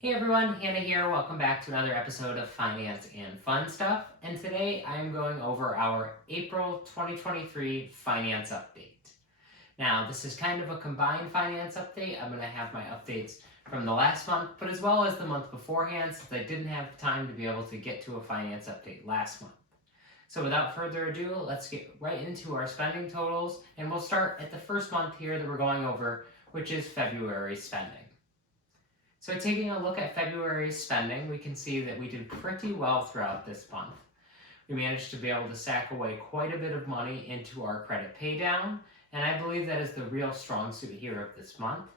Hey everyone, Hannah here. Welcome back to another episode of Finance and Fun Stuff. And today I am going over our April 2023 finance update. Now, this is kind of a combined finance update. I'm going to have my updates from the last month, but as well as the month beforehand, since I didn't have time to be able to get to a finance update last month. So without further ado, let's get right into our spending totals, and we'll start at the first month here that we're going over, which is February spending. So taking a look at February's spending, we can see that we did pretty well throughout this month. We managed to be able to sack away quite a bit of money into our credit pay down, and I believe that is the real strong suit here of this month.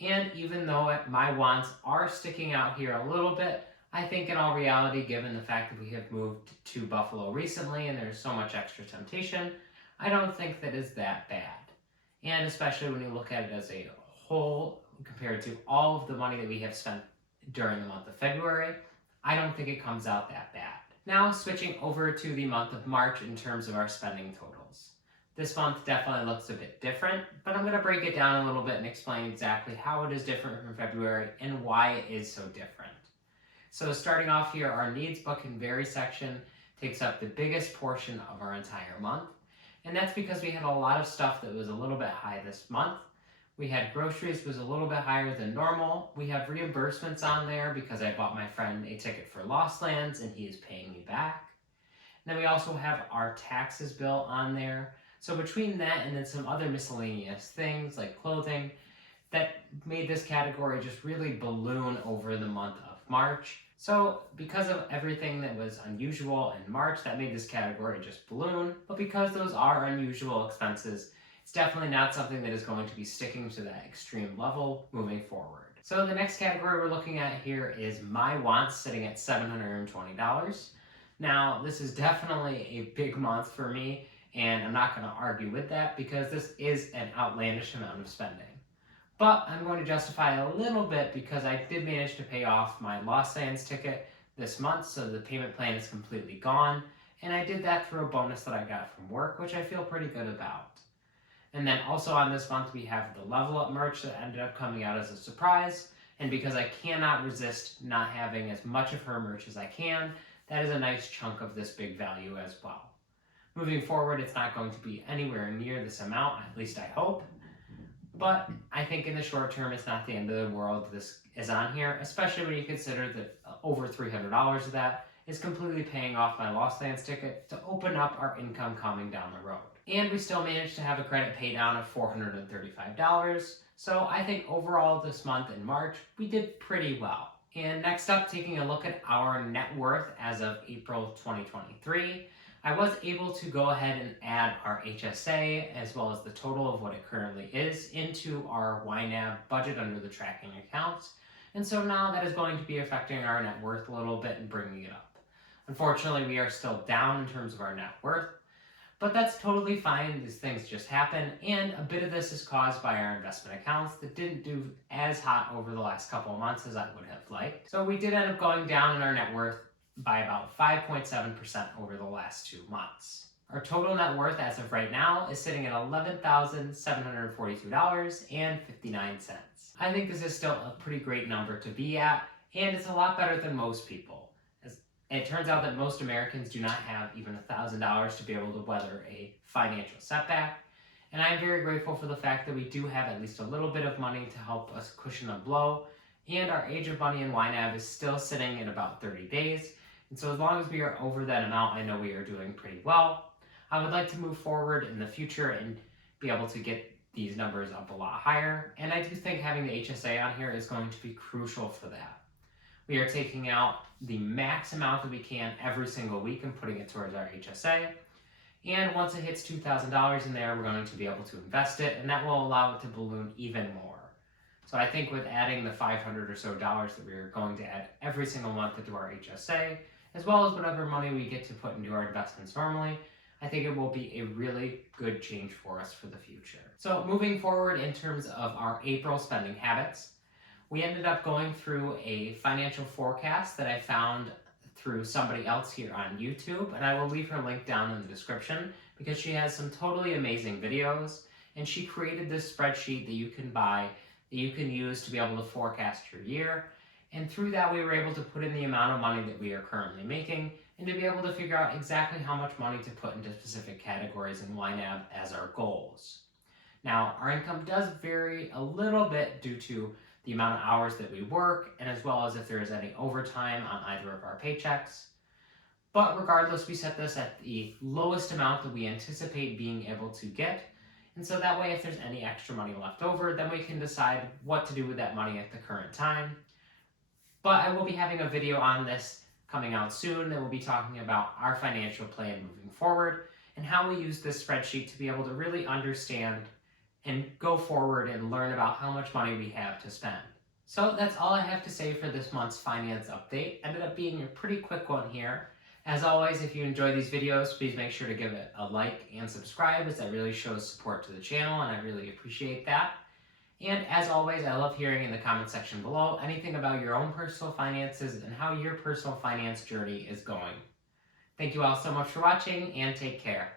And even though my wants are sticking out here a little bit, I think in all reality, given the fact that we have moved to Buffalo recently and there's so much extra temptation, I don't think that is that bad. And especially when you look at it as a whole, compared to all of the money that we have spent during the month of February, I don't think it comes out that bad. Now switching over to the month of March in terms of our spending totals. This month definitely looks a bit different, but I'm going to break it down a little bit and explain exactly how it is different from February and why it is so different. So starting off here, our needs book and vary section takes up the biggest portion of our entire month, and that's because we had a lot of stuff that was a little bit high this month. We had groceries was a little bit higher than normal. We have reimbursements on there because I bought my friend a ticket for Lost Lands and he is paying me back. And then we also have our taxes bill on there. So between that and then some other miscellaneous things like clothing, that made this category just really balloon over the month of March. So because of everything that was unusual in March, that made this category just balloon. But because those are unusual expenses, it's definitely not something that is going to be sticking to that extreme level moving forward. So the next category we're looking at here is my wants, sitting at $720. Now, this is definitely a big month for me, and I'm not going to argue with that because this is an outlandish amount of spending. But I'm going to justify a little bit because I did manage to pay off my Lost Lands ticket this month, so the payment plan is completely gone, and I did that through a bonus that I got from work, which I feel pretty good about. And then also on this month, we have the Level Up merch that ended up coming out as a surprise. And because I cannot resist not having as much of her merch as I can, that is a nice chunk of this big value as well. Moving forward, it's not going to be anywhere near this amount, at least I hope. But I think in the short term, it's not the end of the world this is on here, especially when you consider that over $300 of that is completely paying off my Lost Lands ticket to open up our income coming down the road. And we still managed to have a credit pay down of $435. So I think overall this month in March, we did pretty well. And next up, taking a look at our net worth as of April 2023, I was able to go ahead and add our HSA as well as the total of what it currently is into our YNAB budget under the tracking accounts. And so now that is going to be affecting our net worth a little bit and bringing it up. Unfortunately, we are still down in terms of our net worth, but that's totally fine. These things just happen, and a bit of this is caused by our investment accounts that didn't do as hot over the last couple of months as I would have liked. So we did end up going down in our net worth by about 5.7% over the last 2 months. Our total net worth as of right now is sitting at $11,742.59. I think this is still a pretty great number to be at, and it's a lot better than most people. It turns out that most Americans do not have even $1,000 to be able to weather a financial setback, and I am very grateful for the fact that we do have at least a little bit of money to help us cushion a blow, and our age of money in YNAB is still sitting at about 30 days, and so as long as we are over that amount, I know we are doing pretty well. I would like to move forward in the future and be able to get these numbers up a lot higher, and I do think having the HSA on here is going to be crucial for that. We are taking out the max amount that we can every single week and putting it towards our HSA. And once it hits $2,000 in there, we're going to be able to invest it, and that will allow it to balloon even more. So I think with adding the $500 or so that we're going to add every single month into our HSA, as well as whatever money we get to put into our investments normally, I think it will be a really good change for us for the future. So moving forward in terms of our April spending habits, we ended up going through a financial forecast that I found through somebody else here on YouTube, and I will leave her link down in the description because she has some totally amazing videos, and she created this spreadsheet that you can buy, that you can use to be able to forecast your year. And through that, we were able to put in the amount of money that we are currently making and to be able to figure out exactly how much money to put into specific categories in YNAB as our goals. Now, our income does vary a little bit due to the amount of hours that we work, and as well as if there is any overtime on either of our paychecks. But regardless, we set this at the lowest amount that we anticipate being able to get. And so that way, if there's any extra money left over, then we can decide what to do with that money at the current time. But I will be having a video on this coming out soon that will be talking about our financial plan moving forward and how we use this spreadsheet to be able to really understand and go forward and learn about how much money we have to spend. So that's all I have to say for this month's finance update. Ended up being a pretty quick one here. As always, if you enjoy these videos, please make sure to give it a like and subscribe, as that really shows support to the channel, and I really appreciate that. And as always, I love hearing in the comment section below anything about your own personal finances and how your personal finance journey is going. Thank you all so much for watching, and take care.